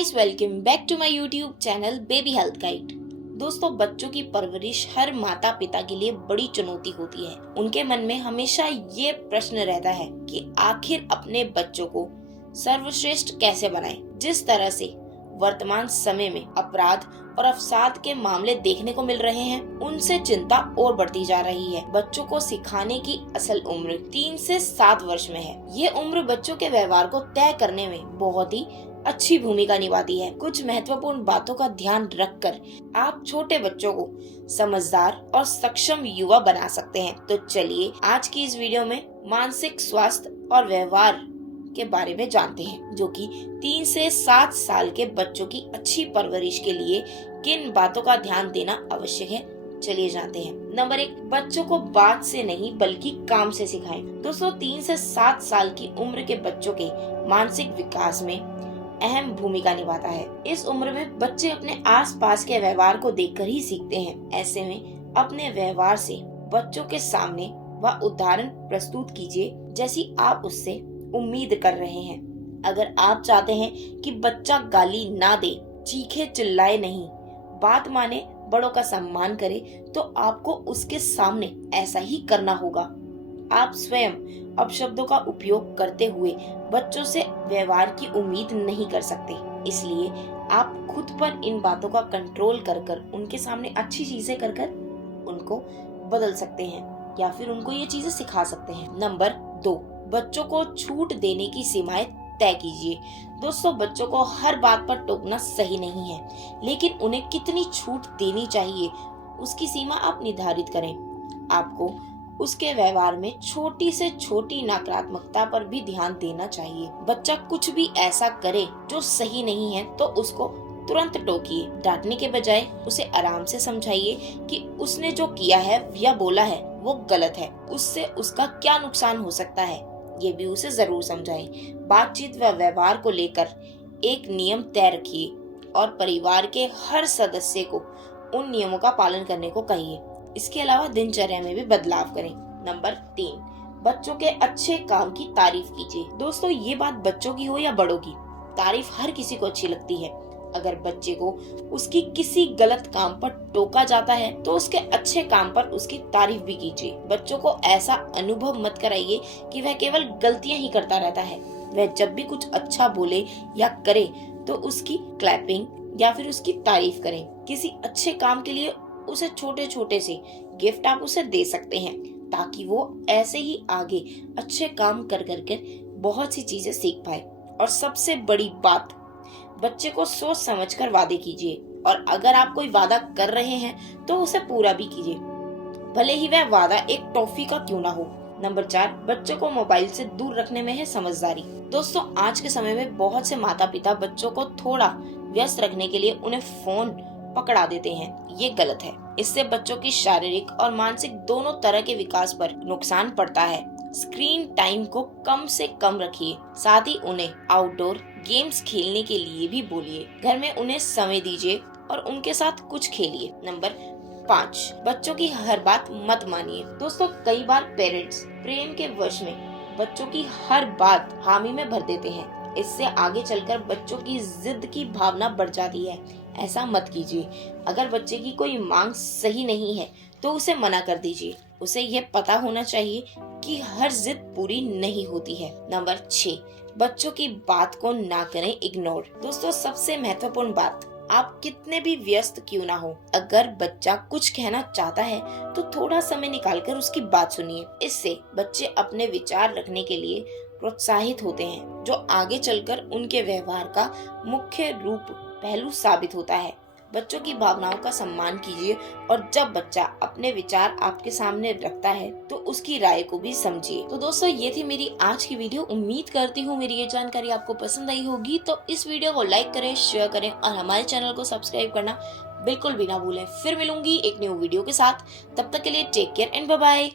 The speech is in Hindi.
Guys, welcome back to my YouTube channel baby health guide. दोस्तों, बच्चों की परवरिश हर माता पिता के लिए बड़ी चुनौती होती है। उनके मन में हमेशा ये प्रश्न रहता है कि आखिर अपने बच्चों को सर्वश्रेष्ठ कैसे बनाएं। जिस तरह से वर्तमान समय में अपराध और अवसाद के मामले देखने को मिल रहे हैं, उनसे चिंता और बढ़ती जा रही है। बच्चों को सिखाने की असल उम्र 3 से 7 वर्ष में है। ये उम्र बच्चों के व्यवहार को तय करने में बहुत ही अच्छी भूमिका निभाती है। कुछ महत्वपूर्ण बातों का ध्यान रखकर आप छोटे बच्चों को समझदार और सक्षम युवा बना सकते हैं। तो चलिए आज की इस वीडियो में मानसिक स्वास्थ्य और व्यवहार के बारे में जानते हैं, जो कि 3 से 7 साल के बच्चों की अच्छी परवरिश के लिए किन बातों का ध्यान देना आवश्यक है। चलिए जानते हैं। नंबर 1, बच्चों को बात से नहीं बल्कि काम से सिखाएं। दोस्तों, 3 से 7 साल की उम्र के बच्चों के मानसिक विकास में अहम भूमिका निभाता है। इस उम्र में बच्चे अपने आसपास के व्यवहार को देखकर ही सीखते हैं। ऐसे में अपने व्यवहार से बच्चों के सामने वह उदाहरण प्रस्तुत कीजिए जैसी आप उससे उम्मीद कर रहे हैं। अगर आप चाहते हैं कि बच्चा गाली ना दे, चीखे चिल्लाए नहीं, बात माने, बड़ों का सम्मान करे, तो आपको उसके सामने ऐसा ही करना होगा। आप स्वयं अपशब्दों का उपयोग करते हुए बच्चों से व्यवहार की उम्मीद नहीं कर सकते। इसलिए आप खुद पर इन बातों का कंट्रोल कर उनके सामने अच्छी चीजें कर उनको बदल सकते हैं या फिर उनको ये चीजें सिखा सकते हैं। नंबर 2, बच्चों को छूट देने की सीमाएं तय कीजिए। दोस्तों, बच्चों को हर बात पर टोकना सही नहीं है, लेकिन उन्हें कितनी छूट देनी चाहिए उसकी सीमा आप निर्धारित करें। आपको उसके व्यवहार में छोटी से छोटी नकारात्मकता पर भी ध्यान देना चाहिए। बच्चा कुछ भी ऐसा करे जो सही नहीं है तो उसको तुरंत टोकिए। डांटने के बजाय उसे आराम से समझाइए कि उसने जो किया है या बोला है वो गलत है, उससे उसका क्या नुकसान हो सकता है, ये भी उसे जरूर समझाएं। बातचीत व व्यवहार को लेकर एक नियम तय रखिए और परिवार के हर सदस्य को उन नियमों का पालन करने को कहिए। इसके अलावा दिनचर्या में भी बदलाव करें। नंबर 3, बच्चों के अच्छे काम की तारीफ कीजिए। दोस्तों, ये बात बच्चों की हो या बड़ों की, तारीफ हर किसी को अच्छी लगती है। अगर बच्चे को उसकी किसी गलत काम पर टोका जाता है तो उसके अच्छे काम पर उसकी तारीफ भी कीजिए। बच्चों को ऐसा अनुभव मत कराइए कि वह केवल गलतियां ही करता रहता है। वह जब भी कुछ अच्छा बोले या करे तो उसकी क्लैपिंग या फिर उसकी तारीफ करें। किसी अच्छे काम के लिए उसे छोटे छोटे से गिफ्ट आप उसे दे सकते हैं, ताकि वो ऐसे ही आगे अच्छे काम कर बहुत सी चीजें सीख पाए। और सबसे बड़ी बात, बच्चे को सोच समझकर वादे कीजिए, और अगर आप कोई वादा कर रहे हैं तो उसे पूरा भी कीजिए, भले ही वह वादा एक टॉफी का क्यों ना हो। नंबर 4, बच्चों को मोबाइल से दूर रखने में है समझदारी। दोस्तों, आज के समय में बहुत से माता पिता बच्चों को थोड़ा व्यस्त रखने के लिए उन्हें फोन पकड़ा देते हैं। ये गलत है। इससे बच्चों की शारीरिक और मानसिक दोनों तरह के विकास पर नुकसान पड़ता है। स्क्रीन टाइम को कम से कम रखिए, साथ ही उन्हें आउटडोर गेम्स खेलने के लिए भी बोलिए। घर में उन्हें समय दीजिए और उनके साथ कुछ खेलिए। नंबर 5, बच्चों की हर बात मत मानिए। दोस्तों, कई बार पेरेंट्स प्रेम के वश में बच्चों की हर बात हामी में भर देते हैं। इससे आगे चलकर बच्चों की जिद की भावना बढ़ जाती है। ऐसा मत कीजिए। अगर बच्चे की कोई मांग सही नहीं है तो उसे मना कर दीजिए। उसे यह पता होना चाहिए कि हर जिद पूरी नहीं होती है। नंबर 6, बच्चों की बात को ना करें इग्नोर। दोस्तों, सबसे महत्वपूर्ण बात, आप कितने भी व्यस्त क्यों ना हो, अगर बच्चा कुछ कहना चाहता है तो थोड़ा समय निकालकर उसकी बात सुनिए। इससे बच्चे अपने विचार रखने के लिए प्रोत्साहित होते हैं, जो आगे चलकर उनके व्यवहार का मुख्य रूप पहलू साबित होता है। बच्चों की भावनाओं का सम्मान कीजिए, और जब बच्चा अपने विचार आपके सामने रखता है तो उसकी राय को भी समझिए। तो दोस्तों, ये थी मेरी आज की वीडियो। उम्मीद करती हूँ मेरी ये जानकारी आपको पसंद आई होगी। तो इस वीडियो को लाइक करें, शेयर करें और हमारे चैनल को सब्सक्राइब करना बिल्कुल भी ना भूलें। फिर मिलूंगी एक न्यू वीडियो के साथ। तब तक के लिए take care and bye bye.